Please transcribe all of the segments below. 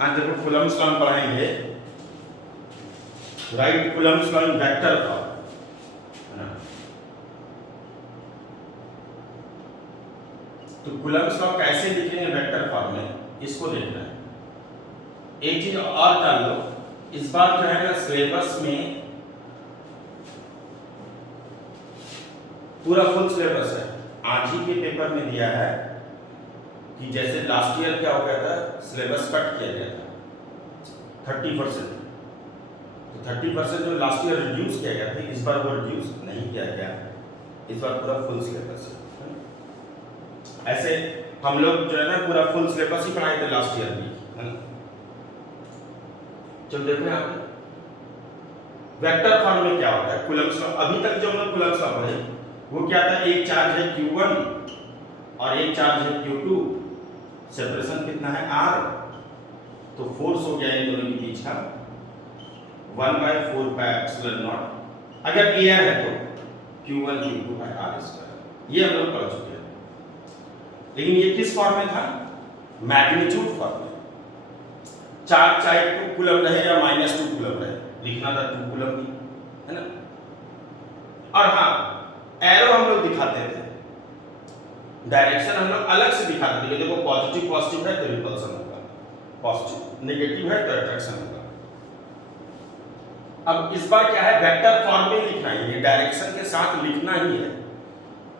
आज देखो Coulomb's law पढ़ाएंगे, right Coulomb's law in vector form. तो कूलम्ब्स लॉ कैसे लिखेंगे वेक्टर फॉर्म में, इसको देखना है। एक चीज और जान लो, इस बार जो है ना सिलेबस में पूरा फुल सिलेबस है। आज ही के पेपर में दिया है कि जैसे लास्ट ईयर क्या हो गया था, सिलेबस कट किया गया था 30%। तो 30% जो लास्ट ईयर रिड्यूस किया गया था, इस बार वो रिड्यूस नहीं किया गया, इस बार पूरा फुल सिलेबस है। ऐसे हम लोग जो है ना पूरा फुल सिलेबस ही पढ़ाए थे लास्ट ईयर भी, है ना। जब देखो यहाँ पे वेक्टर फॉर्म में क्या होता है, कूलम्ब्स लॉ, अभी तक जो हम लोग कूलम्ब्स लॉ पढ़े वो क्या था, एक चार्ज है Q1 और एक चार्ज है Q2, सेपरेशन कितना है R, तो फोर्स हो गया इन दोनों के बीच का 1/4πε0। अगर एयर है तो Q1 Q2/r²। ये हम लोग पढ़ चुके हैं, लेकिन ये किस फॉर्म में था, मैग्नीट्यूड फॉर्म में। चार्ज चाहे 2 कूलम रहे या -2 कूलम रहे, लिखना था 2 कूलम ही, है ना। और हाँ, एरो हम लोग दिखाते थे, डायरेक्शन हम लोग अलग से दिखाते थे। देखो पॉजिटिव पॉजिटिव है तो रिपल्सन होगा, पॉजिटिव नेगेटिव है तो अट्रैक्शन होगा। अब इस बार क्या है, वेक्टर फॉर्म में लिखना ही है, डायरेक्शन के साथ लिखना ही है।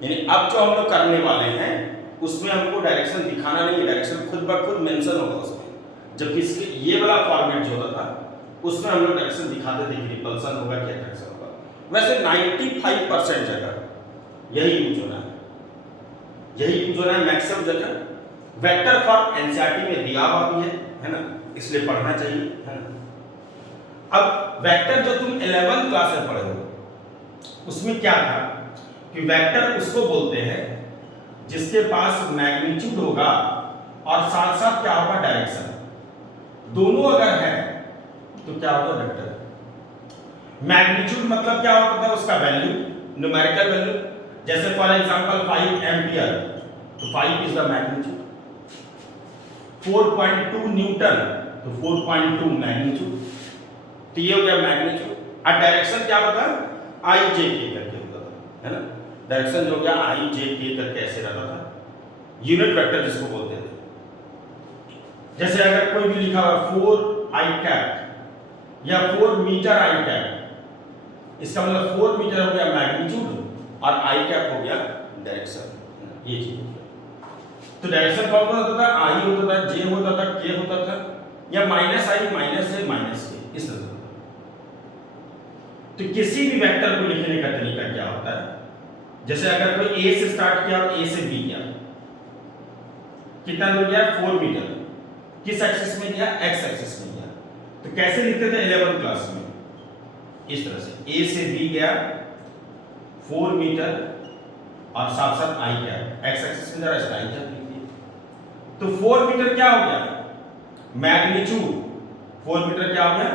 यानी अब जो हम लोग करने वाले हैं उसमें हमको डायरेक्शन दिखाना नहीं है, डायरेक्शन खुद ब खुद मेंशन होगा उसमें। जबकि इसके ये वाला फॉर्मेट जो होता था उसमें हम लोग डायरेक्शन दिखाते थे कि रिपल्सन होगा कि अट्रैक्शन होगा। वैसे 95% जगह यही यूज होना है, यही यूज होना है मैक्सिमम जगह। वेक्टर फॉर्म एनसीईआरटी में दिया हुआ भी है ना, इसलिए पढ़ना चाहिए, है ना। अब वेक्टर जो तुम 11th क्लास में पढ़े हो उसमें क्या था कि वेक्टर उसको बोलते हैं जिसके पास मैग्नीट्यूड होगा और साथ साथ क्या होगा, डायरेक्शन, दोनों अगर है तो क्या होगा, वेक्टर। मैग्नीट्यूड मतलब क्या होता है, उसका वैल्यू, न्यूमेरिकल वैल्यू। जैसे फॉर एग्जांपल 5 एम्पियर, तो 5 इज द मैग्नीट्यूड। 4.2 न्यूटन, तो 4.2 मैग्नीट्यूड। तो ये हो गया मैग्नीट्यूड। और डायरेक्शन क्या होता है, आई जे के करके होता था, है ना। डायरेक्शन जो हो गया आई जे के करके ऐसे रहता था, यूनिट वेक्टर जिसको बोलते थे। जैसे अगर कोई भी लिखा हुआ 4 आई कैप या 4 मीटर आई कैप, इसका मतलब 4 मीटर हो गया मैग्नीट्यूड और आई कैप हो गया डायरेक्शन, ये चीज हो गया। तो डायरेक्शन कौन होता था, आई होता था, जे होता था, के होता था, या माइनस आई, माइनस जे, माइनस के, इस तरह से। तो किसी भी वेक्टर को लिखने का तरीका क्या होता है, जैसे अगर कोई ए से स्टार्ट किया और ए से बी गया, कितना दूर गया, 4 मीटर, किस एक्सिस में गया, एक्स एक्सिस में गया। तो कैसे लिखते थे 11th क्लास में, इस तरह से, ए से बी गया 4 मीटर और साथ साथ आई क्या, एक्स एक्सिस में जरा इसका आई क्या लिख दिया। तो 4 मीटर क्या हो गया, मैग्नीट्यूड। 4 मीटर क्या हो गया,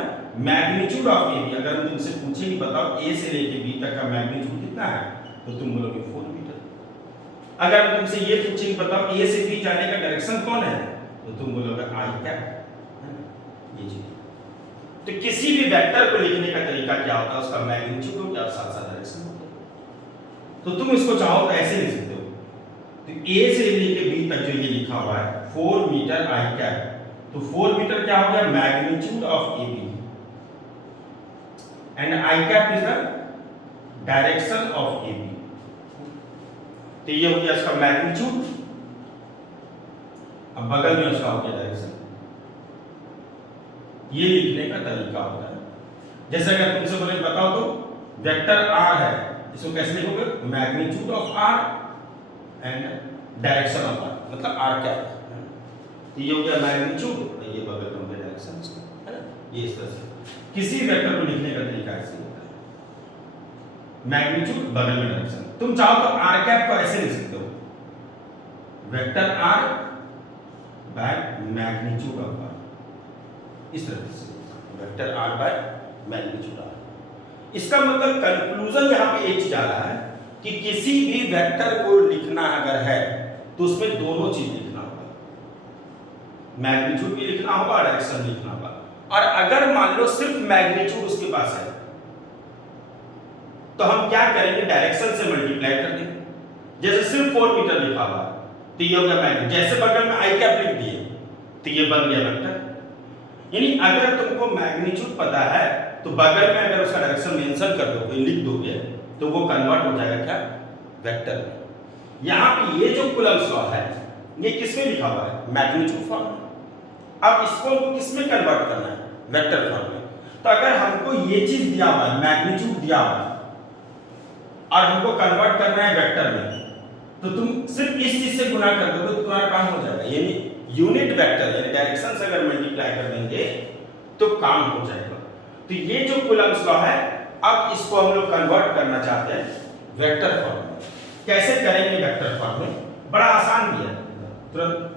मैग्नीट्यूड ऑफ ए बी। अगर हम तुमसे पूछे कि बताओ ए से लेके बी तक का मैग्नीट्यूड कितना है, तो तुम बोलोगे 4 मीटर। अगर हम तुमसे ये पूछे कि बताओ ए से बी जाने का डायरेक्शन कौन है, तो तुम बोलोगे आई क्या, ये चीज। तो किसी भी वेक्टर को लिखने का तरीका क्या होता है, उसका मैग्नीट्यूड हो गया और साथ साथ डायरेक्शन हो गया। तो तुम इसको चाहो तो ऐसे लिख सकते हो, तो ए से लेके बी तक जो ये लिखा हुआ है 4 मीटर आई कैप, तो 4 मीटर क्या हो गया, magnitude of A B, and I cap is the direction of A B. तो ये हो गया इसका मैग्नीट्यूड, अब बगल में उसका हो गया डायरेक्शन। ये लिखने का तरीका होता है। जैसे अगर तुमसे बोले बताओ तो वेक्टर आर है, इसको कैसे लिखोगे, magnitude of R and direction of R, मतलब आर क्या है। तो ये हो गया मैग्नीट्यूड और ये बगल में हो गया डायरेक्शन, है ना। ये इस तरह से किसी वेक्टर को लिखने का तरीका ऐसे होता है, मैग्नीट्यूड बगल में डायरेक्शन। तुम चाहो तो आर कैप को ऐसे लिख सकते हो, vector R by magnitude of R, इस तरह से vector R by magnitude R. इसका मतलब कंक्लूजन यहां पे एक चीज आ रहा है कि किसी भी वेक्टर को लिखना अगर है तो उसमें दोनों चीज लिखना होगा। मैग्नीट्यूड भी लिखना होगा, डायरेक्शन भी लिखना होगा। और अगर मान लो सिर्फ मैग्नीट्यूड उसके पास है तो हम क्या करेंगे, डायरेक्शन से मल्टीप्लाई कर देंगे। जैसे सिर्फ 4 मीटर लिखा हुआ तो ये हो गया मैग्नीट्यूड, जैसे बगल में आई कैप लिख दिए तो ये बन गया वेक्टर। यानी अगर तुमको मैग्नीट्यूड पता है तो बगल में अगर उसका डायरेक्शन मेंशन कर दोगे, लिख दोगे, तो वो कन्वर्ट हो जाएगा क्या, वेक्टर में। यहाँ पे ये जो कूलम्स लॉ है ये किस में लिखा हुआ है, मैग्नीट्यूड फॉर्म में। अब इसको हमको किस में कन्वर्ट करना है, वेक्टर फॉर्म में। तो अगर हमको ये चीज दिया हुआ है, मैग्नीट्यूड दिया हुआ है, और हमको कन्वर्ट करना है वेक्टर में, तो तुम सिर्फ इस चीज से गुणा कर दोगे तो तुम्हारा काम हो जाएगा। यानी यूनिट वेक्टर यानी डायरेक्शन से अगर मल्टीप्लाई कर देंगे तो काम हो जाएगा। तो ये जो कूलम्स लॉ है, अब इसको हम लोग कन्वर्ट करना चाहते हैं वेक्टर फॉर्म में। कैसे करेंगे वेक्टर फॉर्म में, बड़ा आसान भी है तुरंत।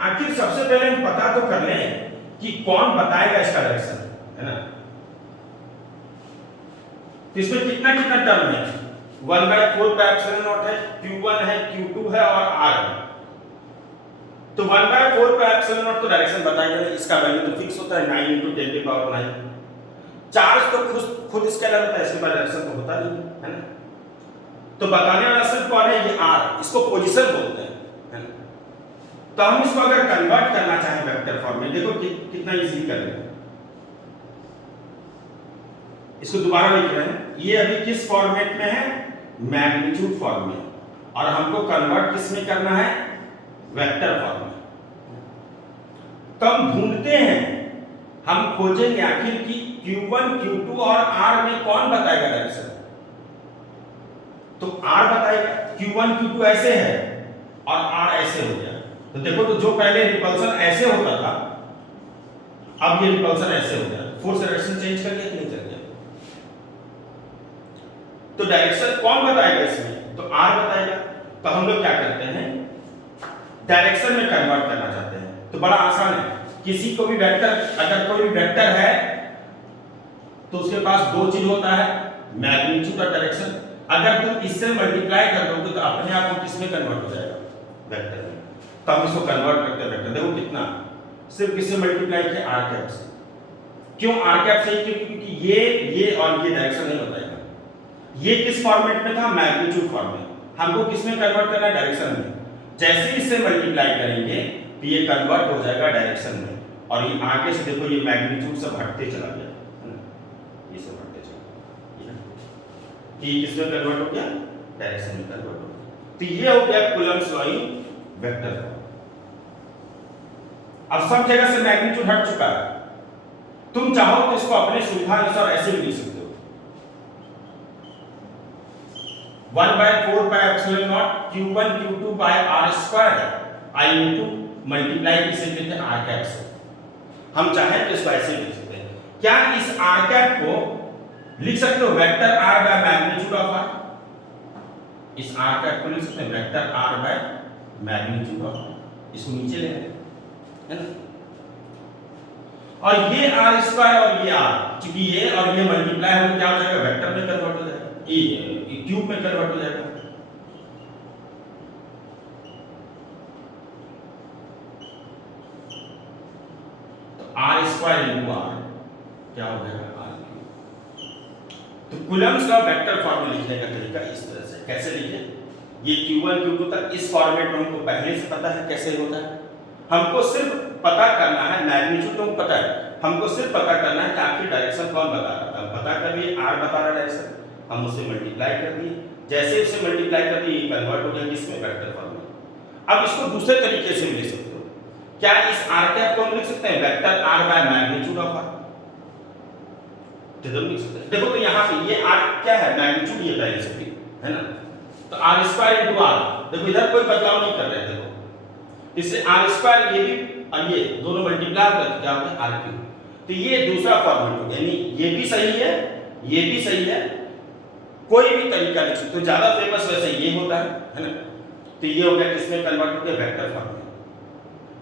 आखिर सबसे पहले हम पता तो कर लें कि कौन बताएगा इसका डायरेक्शन, है ना। तो इसमें कितना कितना टर्म है, 1/4 पाई एप्सिलॉन नॉट है, q1 है, q2 है और r है। तो 1/4 पाई एप्सिलॉन नॉट तो डायरेक्शन बताएगा नहीं, इसका वैल्यू तो फिक्स होता है 9 × 10⁻9। चार्ज तो खुद स्केलर होता है, इसके बाद डायरेक्शन तो होता नहीं है ना। तो बताने वाला सिर्फ कौन है, ये r, इसको पोजीशन बोलते हैं, है ना। तो हम इसको अगर कन्वर्ट करना चाहें वेक्टर फॉर्म में, देखो कितना इजीली कर लेंगे। इसको दोबारा लिख रहे हैं, ये अभी किस फॉर्मेट में है, मैग्नीट्यूड फॉर्म में, और हमको कन्वर्ट किस में करना है, वेक्टर फॉर्म में। तो हम ढूंढते हैं, हम खोजेंगे आखिर कि q1 q2 और r में कौन बताएगा डायरेक्शन। तो r बताएगा, q1 q2 ऐसे है और r ऐसे हो गया। तो देखो, तो जो पहले रिपल्सन ऐसे होता था, अब ये रिपल्सन ऐसे हो गया, फोर्स डायरेक्शन चेंज कर दिया कि नहीं कर दिया। तो डायरेक्शन कौन बताएगा इसमें, तो r बताएगा। तो हम लोग क्या करते हैं, डायरेक्शन में कन्वर्ट करना चाहते हैं। तो बड़ा आसान है, किसी को भी वेक्टर, अगर कोई भी वेक्टर है तो उसके पास दो चीज होता है, मैग्नीट्यूड और डायरेक्शन। अगर तुम इससे मल्टीप्लाई कर दोगे तो अपने आप वो किसमें कन्वर्ट हो जाएगा, वेक्टर में। तो हम इसको कन्वर्ट करते हैं वेक्टर। देखो कितना, सिर्फ किससे मल्टीप्लाई किया, r कैप से। क्यों r कैप से, क्योंकि ये और ये डायरेक्शन नहीं बताएगा। ये किस फॉर्मेट में था, मैग्नीट्यूड फॉर्म में। हमको किसमें कन्वर्ट करना है, डायरेक्शन में। जैसे ही इससे मल्टीप्लाई करेंगे तो ये कन्वर्ट हो जाएगा डायरेक्शन में, और ये आगे से देखो ये मैग्नीट्यूड सब हटते चला गया, है ना, ये सब हटते चला गया, ये किसमें कन्वर्ट हो गया, डायरेक्शन में कन्वर्ट हो गया। तो ये हो गया Coulomb's law in vector form. अब सब जगह से मैग्नीट्यूड हट चुका है, तुम चाहो तो इसको अपने सुविधा अनुसार ऐसे भी लिख सकते हो, 1/4 pi epsilon naught q1 q2 by r² i into multiply किसे कहते हैं, r कैप से। हम चाहें तो इसको ऐसे लिख सकते हैं। क्या इस r कैप को लिख सकते हो vector r bye magnitude of r, इस r कैप को लिख सकते हैं vector r bye magnitude of r। इसको नीचे ले आए, है ना। और ये r² और ये r, क्योंकि ये और ये मल्टीप्लाई हो क्या हो जाएगा, वेक्टर में कन्वर्ट हो जाएगा, ये क्यूब में कन्वर्ट हो जाएगा। तो r² इनटू r क्या हो जाएगा, r³। तो कूलम्स लॉ वेक्टर फॉर्म में लिखने का तरीका इस तरह से। कैसे लिखें, ये q1 q2 तक इस फॉर्मेट में हमको पहले से पता है कैसे होता है। हमको सिर्फ पता करना है, मैग्नीट्यूड तो पता है, हमको सिर्फ पता करना है कि आखिर डायरेक्शन कौन बता रहा है। पता कर लिए, r बता रहा है डायरेक्शन, हम उससे मल्टीप्लाई कर दिए, जैसे उससे मल्टीप्लाई कर दिए ये कन्वर्ट हो गया किसमें, वेक्टर फॉर्म में। अब इसको दूसरे तरीके से भी लिख सकते हो। क्या इस r कैप को हम लिख सकते हैं vector r bye magnitude of r, तो लिख सकते हैं। देखो तो यहाँ पे ये r क्या है, मैग्नीट्यूड ये पहले से भी है ना। तो r² इनटू r, देखो इधर कोई बदलाव नहीं कर रहे हैं। देखो इससे r² ये भी और ये दोनों मल्टीप्लाई करके क्या होता है, r³। तो ये दूसरा फॉर्मेट हो गया, यानी ये भी सही है, ये भी सही है, कोई भी तरीका लिख सकते हो। ज्यादा फेमस वैसे ये होता है ना। तो ये हो गया किसमें कन्वर्ट हो गया, वेक्टर फॉर्म में।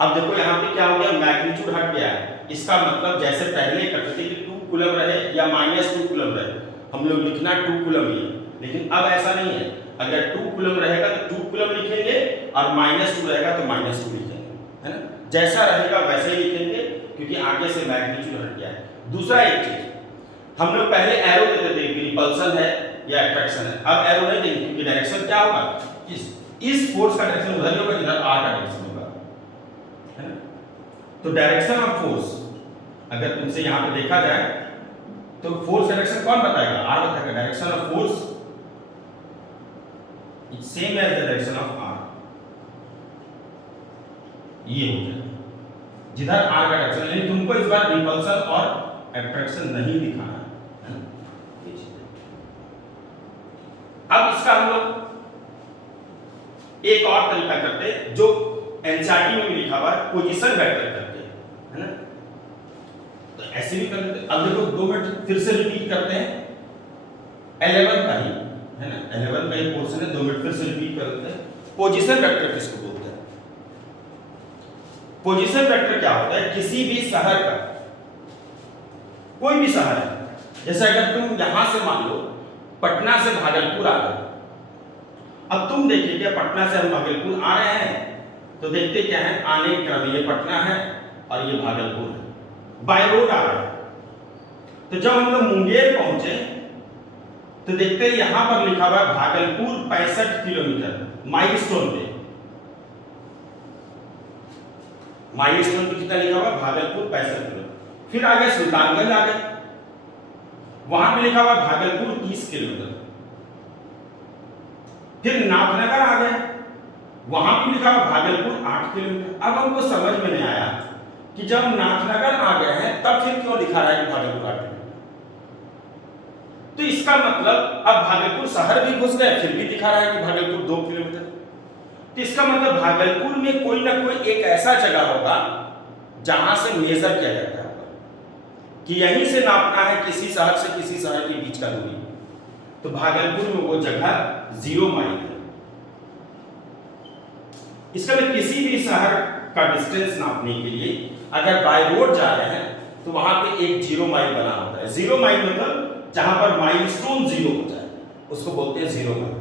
अब देखो यहाँ पे क्या हो गया, मैग्नीट्यूड हट गया है। इसका मतलब जैसे पहले करते थे कि 2 कूलम रहे या -2 कूलम रहे, हम लोग लिखना 2 कूलम ही है। लेकिन अब ऐसा नहीं है, अगर 2 कूलम रहेगा तो 2 कूलम लिखेंगे और -2 रहेगा तो -2 लिखेंगे, है ना। जैसा रहेगा वैसे ही लिखेंगे, क्योंकि आगे से मैग्नीट्यूड हट गया है। दूसरा एक चीज, हम लोग पहले एरो देते थे कि रिपल्सन है या अट्रैक्शन है, अब एरो नहीं देंगे, क्योंकि डायरेक्शन क्या होगा, इस फोर्स का डायरेक्शन उधर होगा जिधर आर का डायरेक्शन होगा, है ना। तो डायरेक्शन ऑफ फोर्स अगर तुमसे यहां पे देखा जाए तो फोर्स का डायरेक्शन कौन बताएगा, आर बताएगा। Direction of force is same as the direction of R, ये हो जाएगा जिधर आर का डायरेक्शन, यानी तुमको इस बार रिपल्सन और अट्रैक्शन नहीं दिखाना है ना, ये चीज है। अब इसका हम लोग एक और तरीका करते हैं जो एनसीईआरटी में भी लिखा हुआ है, पोजीशन वेक्टर करते हैं, है ना। तो ऐसे भी कर लेते हैं। अब देखो 2 मिनट फिर से रिपीट करते हैं 11 का ही, है ना, 11 का ही पोर्शन है, 2 मिनट फिर से रिपीट कर लेते हैं। पोजीशन वेक्टर किसको बोलते हैं? पोजीशन वेक्टर क्या होता है, किसी भी शहर का, कोई भी शहर है, जैसे अगर तुम यहां से मान लो पटना से भागलपुर आ गए, अब तुम देखिए क्या पटना से हम भागलपुर आ रहे हैं, तो देखते क्या है, आने के क्रम ये पटना है और ये भागलपुर है, बाय रोड आ रहे हैं। तो जब हम लोग मुंगेर पहुंचे तो देखते हैं यहां पर लिखा हुआ है भागलपुर 65 किलोमीटर, माइलस्टोन पे, माइलस्टोन पे कितना लिखा हुआ, भागलपुर 65 किलोमीटर। फिर आगे सुल्तानगंज आ गए, वहां पे लिखा हुआ भागलपुर 30 किलोमीटर। फिर नाथनगर आ गए, वहां पे लिखा हुआ भागलपुर 8 किलोमीटर। अब हमको समझ में नहीं आया कि जब नाथनगर आ गए हैं तब फिर क्यों लिखा रहा है कि भागलपुर 8 किलोमीटर। तो इसका मतलब अब भागलपुर शहर भी घुस गए, फिर भी दिखा रहा है कि भागलपुर 2 किलोमीटर। तो इसका मतलब भागलपुर में कोई ना कोई एक ऐसा जगह होगा जहां से मेजर किया जाता है कि यहीं से नापना है किसी शहर से किसी शहर के बीच का दूरी। तो भागलपुर में वो जगह 0 माइल है। इसका मतलब किसी भी शहर का डिस्टेंस नापने के लिए अगर बाय रोड जा रहे हैं तो वहां पे एक 0 माइल बना होता है। 0 माइल मतलब जहां पर माइलस्टोन 0 हो जाए उसको बोलते हैं 0 माइल।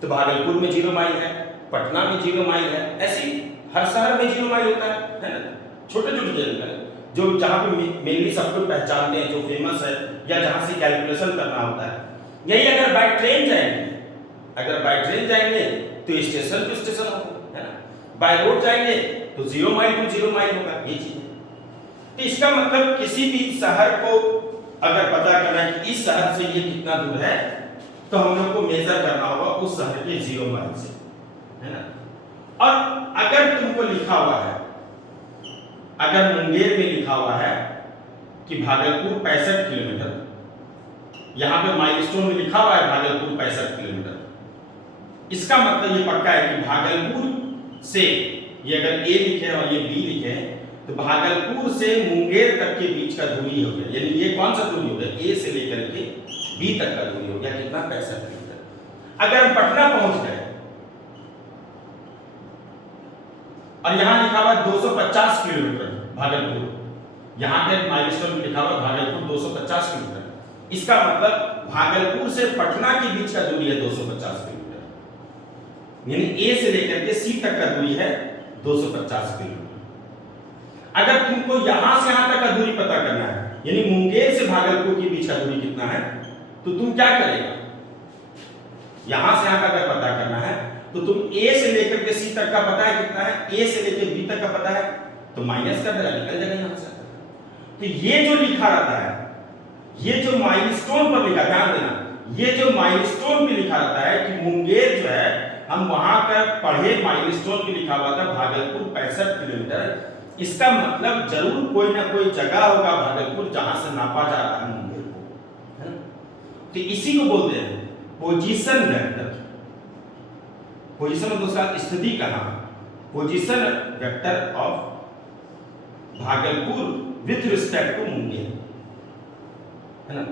तो भागलपुर में 0 माइल है, पटना में 0 माइल है, ऐसी हर शहर में 0 माइल होता है ना। छोटे छोटे जगह जो जहां पे मेनली सब लोग पहचानते हैं, जो फेमस है या जहां से कैलकुलेशन करना होता है। यही अगर बाय ट्रेन जाएंगे, अगर बाय ट्रेन जाएंगे तो स्टेशन टू स्टेशन होगा, है ना। बाय रोड जाएंगे तो 0 माइल टू 0 माइल होगा, ये चीज है। तो इसका मतलब किसी भी शहर को अगर पता करना है कि इस शहर से ये कितना दूर है, तो हम लोग को मेजर करना होगा उस शहर के 0 माइल से, है ना। और अगर तुमको लिखा हुआ है, अगर मुंगेर में लिखा हुआ है कि भागलपुर 65 किलोमीटर, यहां पे माइलस्टोन में लिखा हुआ है भागलपुर 65 किलोमीटर, इसका मतलब ये पक्का है कि भागलपुर से, ये अगर ए लिखे और ये बी लिखे तो भागलपुर से मुंगेर तक के बीच का दूरी हो गया, यानी ये कौन सा दूरी हो गया, ए से लेकर के बी तक का दूरी हो गया कितना, 65 किलोमीटर। अगर हम पटना पहुंच गए और यहां लिखा हुआ 250 किलोमीटर भागलपुर, यहां पे माइलस्टोन में लिखा हुआ भागलपुर 250 किलोमीटर, इसका मतलब भागलपुर से पटना के बीच का दूरी है 250 किलोमीटर, यानी ए से लेकर के सी तक का दूरी है 250 किलोमीटर। अगर तुमको यहां से यहां तक का दूरी पता करना है, यानी मुंगेर से भागलपुर के बीच का दूरी कितना है, तो तुम क्या करेगा, यहां से यहां तक का पता करना है तो तुम ए से लेकर के सी तक का पता है कितना है, ए से लेकर बी तक का पता है तो माइनस कर देना, निकल जाएगा यहां से। तो ये जो लिखा रहता है, ये जो माइलस्टोन पर लिखा, ध्यान देना, ये जो माइलस्टोन पे लिखा रहता है कि मुंगेर जो है, हम वहां का पढ़े माइलस्टोन पे लिखा हुआ था भागलपुर 65 किलोमीटर, इसका मतलब जरूर कोई ना कोई जगह होगा भागलपुर जहां से नापा जा रहा है मुंगेर को, है। तो इसी को बोलते हैं पोजीशन वेक्टर। पोजीशन मतलब उसका स्थिति का नाम, position vector of Bhagalpur with respect to Munger, है ना।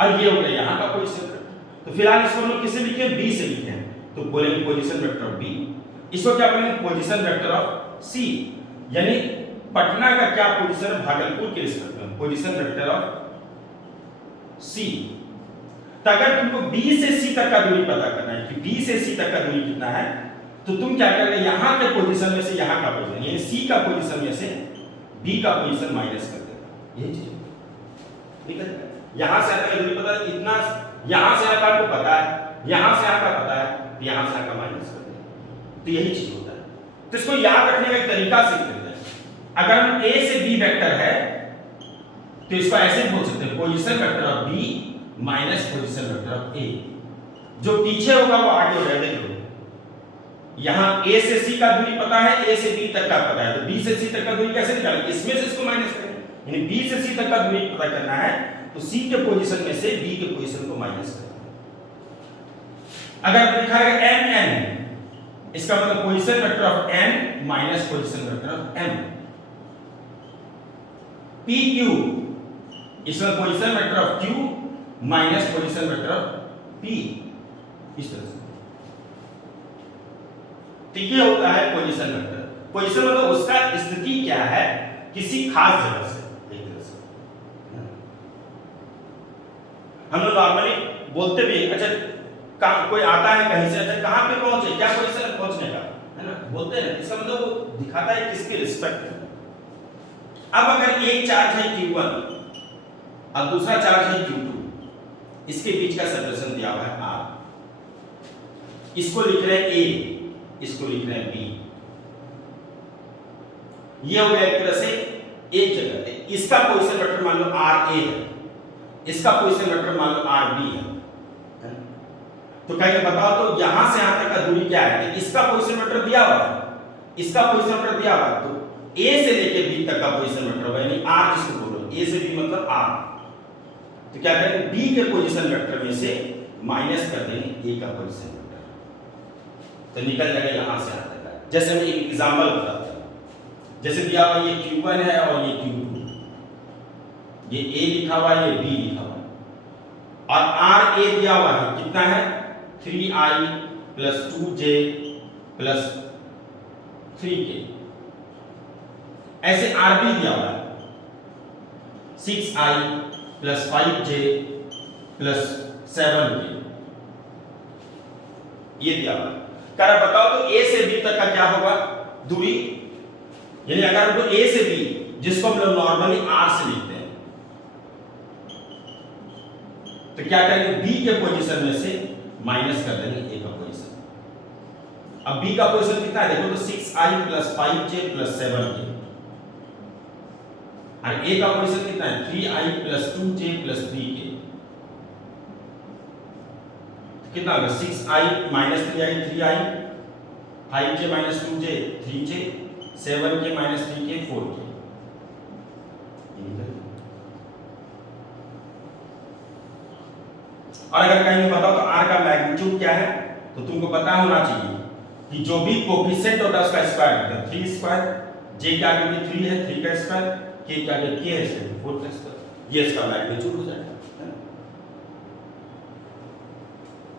अब ये हो गया यहां का पोजीशन वेक्टर। तो फिलहाल इसको हम लोग किसे लिखे, बी से लिखे हैं, तो बोलेंगे पोजीशन वेक्टर ऑफ बी। इसको क्या बोलेंगे, पोजीशन वेक्टर ऑफ सी, यानी पटना का क्या पोजीशन है भागलपुर के रिस्पेक्ट में, पोजीशन वेक्टर ऑफ सी। तो अगर तुमको बी से सी तक का दूरी पता करना है कि बी से सी तक का दूरी कितना है, तो तुम क्या करोगे, यहाँ के पोजीशन में से यहाँ का पोजीशन यानी सी का पोजीशन में से बी का पोजीशन माइनस कर देगा, यही चीज ठीक है। यहाँ से आपका दूरी पता है इतना, यहाँ से आपका आपको पता है, यहाँ से आपका पता है, यहाँ से आपका माइनस कर देगा, तो यही चीज होता है। तो इसको याद रखने का एक तरीका सीख लेते हैं। अगर हम ए से बी वेक्टर है तो इसको ऐसे बोल सकते हैं position vector of B minus position vector of A. जो पीछे होगा वो आगे हो जाएगा। देखो यहां ए से सी का दूरी पता है, ए से बी तक का पता है, तो बी से सी तक का दूरी कैसे निकालेंगे, इसमें से इसको माइनस करेंगे। यानी बी से सी तक का दूरी पता करना है तो सी के पोजीशन में से बी के पोजीशन को माइनस करेंगे। अगर लिखा है एम एन, इसका मतलब position vector of N minus position vector of M. P Q, इसमें position vector of Q minus position vector of P, इस तरह से। ठीक है, होता है पोजीशन वेक्टर। पोजीशन मतलब उसका स्थिति क्या है किसी खास जगह से, एक तरह से। हम लोग नॉर्मली बोलते भी अच्छा कोई आता है कहीं से, अच्छा कहां पे पहुंचे, क्या पोजीशन है पहुंचने का, है ना, बोलते हैं। इसका मतलब वो दिखाता है किसके रिस्पेक्ट में। अब अगर एक चार्ज है Q1 और दूसरा चार्ज है Q2, इसके बीच का सेपरेशन दिया हुआ है R, इसको लिख रहे हैं A, इसको लिख रहे हैं B। ये हो गया एक तरह से एक जगह। इसका पोजीशन वेक्टर मान लो RA है, इसका पोजीशन वेक्टर मान लो RB है। तो कहेंगे बताओ तो यहां से यहां तक का दूरी क्या है, तो इसका पोजीशन वेक्टर दिया हुआ है, इसका पोजीशन वेक्टर दिया हुआ है, तो A से लेके B तक का पोजीशन वेक्टर होगा, यानी R जिसको बोलो, A से B मतलब R। तो क्या करेंगे, B के पोजीशन वेक्टर में से माइनस कर देंगे A का पोजीशन वेक्टर, तो निकल जाएगा यहां से यहां तक का। जैसे मैं एक एग्जांपल बताता हूं, जैसे दिया हुआ ये Q1 है और ये Q2, ये A लिखा हुआ है, ये B लिखा हुआ है, और RA दिया हुआ है कितना है 3i + 2j + 3k। ऐसे RB दिया हुआ है 6i + 5j + 7k, ये दिया हुआ है। कर बताओ तो A से B तक का क्या होगा दूरी, यानी अगर हमको A से B, जिसको हम लोग नॉर्मली R से लिखते हैं, तो क्या करेंगे B के पोजीशन में से माइनस कर देंगे A का पोजीशन। अब B का पोजीशन कितना है देखो तो 6i + 5j + 7k, और A का पोजीशन कितना है 3i + 2j + 3k। कितना होगा 6i - 3i 3i, 5j - 2j 3j, 7k - 3k 4k। और अगर कहीं बताओ तो R का मैग्नीट्यूड क्या है, तो तुमको पता होना चाहिए कि जो भी कोफिशिएंट होता है उसका स्क्वायर करते हैं, 3 स्क्वायर, j के आगे भी 3 है 3 का स्क्वायर, k के आगे k है 4 का स्क्वायर, ये इसका मैग्नीट्यूड हो जाएगा।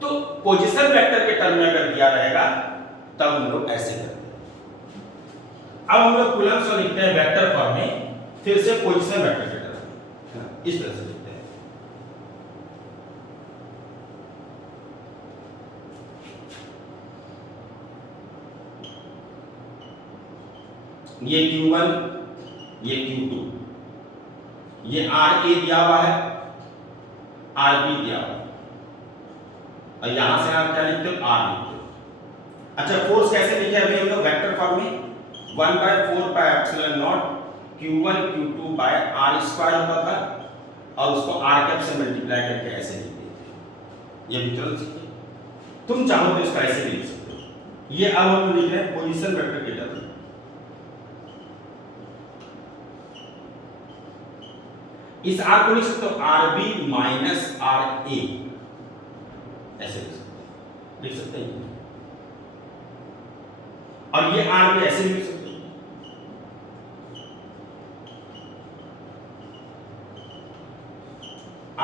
तो पोजीशन वेक्टर के टर्म में अगर दिया रहेगा तब हम लोग ऐसे करते हैं। अब हम लोग कूलम्ब्स को लिखते हैं वेक्टर फॉर्म में, फिर से पोजीशन वेक्टर के टर्म में इस तरह से लिखते हैं। ये Q1, ये Q2, ये RA दिया हुआ है, RB दिया हुआ है, और यहां से आप क्या लिखते हो R लिखते हो। अच्छा फोर्स कैसे लिखे अभी हम लोग वेक्टर फॉर्म में, 1/4πε0 Q1 Q2 r² होता था, और उसको r से मल्टीप्लाई करके ऐसे लिख देते हैं। ये भी तुरंत सीखिए, तुम चाहो तो इसका ऐसे भी लिख सकते हो। ये अब हम लिख रहे हैं पोजीशन वेक्टर के टर्म में। इस R को लिख सकते हो RB - RA, ऐसे लिख सकते हैं, और ये R भी ऐसे लिख सकते हैं।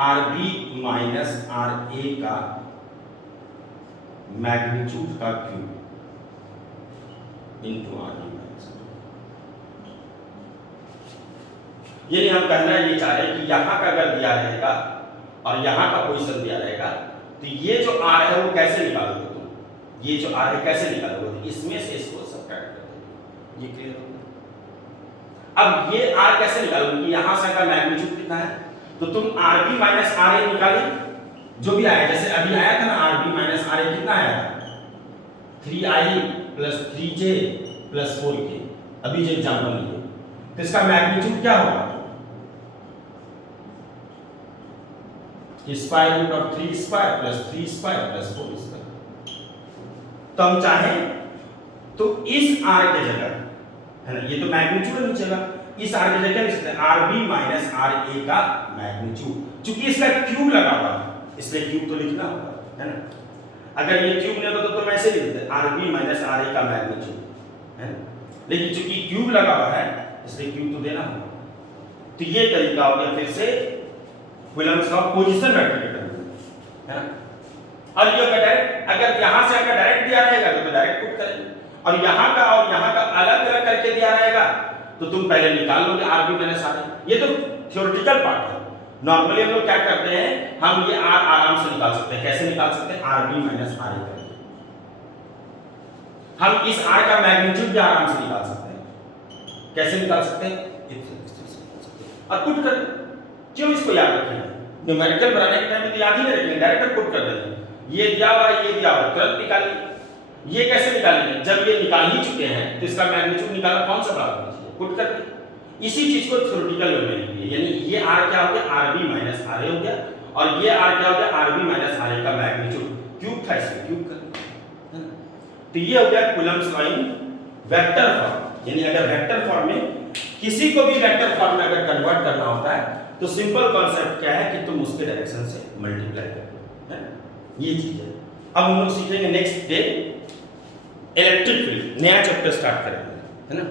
RB - RA का मैग्नीट्यूड का क्यूब इंटू RB - ये हम कहना ये चाह रहे हैं कि यहां का अगर दिया रहेगा और यहां का पोजीशन दिया रहेगा, तो ये जो R है वो कैसे निकालोगे तुम, ये जो R है कैसे निकालोगे, दो, इसमें से इसको सब्ट्रैक्ट कर दो। ये क्लियर हो गया। अब ये r कैसे निकालोगे कि यहां से का मैग्नीट्यूड कितना है, तो तुम rb माइनस ra निकाले, जो भी आया, जैसे अभी आया था ना rb माइनस ra कितना आया था 3i plus 3j plus 4k, अभी जो एग्जांपल लिए, तो इसका मैग्नीट्यूड क्या होगा, square root of 3 square plus 3 square plus 4 square. तो हम चाहें तो इस r के जगह, है ना, ये तो मैग्नीट्यूड नहीं चला, इस r की जगह लिख सकते हैं rb माइनस ra का मैग्नीट्यूड, क्योंकि इसका क्यूब लगा हुआ है इसलिए क्यूब तो लिखना होगा, है ना। अगर ये क्यूब नहीं होता तो तुम ऐसे लिख देते rb माइनस ra का मैग्नीट्यूड, है ना, लेकिन चूंकि क्यूब लगा हुआ है इसलिए क्यूब तो देना होगा। तो ये तरीका हो गया फिर से कूलम्ब्स लॉ पोजीशन वेक्टर के टर्म में, है ना। और ये अगर यहां से अगर डायरेक्ट दिया रहेगा तो डायरेक्ट पुट करेंगे, और यहां का अलग अलग करके दिया रहेगा तो तुम पहले निकाल लोगे rb माइनस ra। ये तो थ्योरेटिकल पार्ट है। नॉर्मली हम लोग क्या करते हैं, हम ये r आराम से निकाल सकते हैं। कैसे निकाल सकते हैं, rb माइनस ra करके हम इस r का मैग्नीट्यूड भी आराम से निकाल सकते हैं। कैसे निकाल सकते हैं, और पुट कर, क्यों इसको याद रखेंगे, न्यूमेरिकल बनाने के टाइम में तो याद ही नहीं रखेंगे, डायरेक्ट पुट कर देंगे। ये दिया हुआ ये दिया हुआ तुरंत निकालिए। ये कैसे निकालेंगे, जब ये निकाल ही चुके हैं तो इसका मैग्नीट्यूड निकालना कौन सा बराबर होना चाहिए, पुट कर दिए। इसी चीज को थ्योरेटिकल वे में लिखिए, यानी ये r क्या हो गया, rb माइनस ra हो गया, और ये r क्या हो गया, rb माइनस ra का मैग्नीट्यूड, क्यूब था इसमें क्यूब कर दिया, है ना। तो ये हो गया Coulomb's law in vector form. यानी अगर वेक्टर फॉर्म में किसी को भी वेक्टर फॉर्म में अगर कन्वर्ट करना होता है तो सिंपल कॉन्सेप्ट क्या है कि तुम उसके डायरेक्शन से मल्टीप्लाई कर दो, है ना, ये चीज है। अब हम लोग सीखेंगे नेक्स्ट डे इलेक्ट्रिक फील्ड, नया चैप्टर स्टार्ट करेंगे, है ना।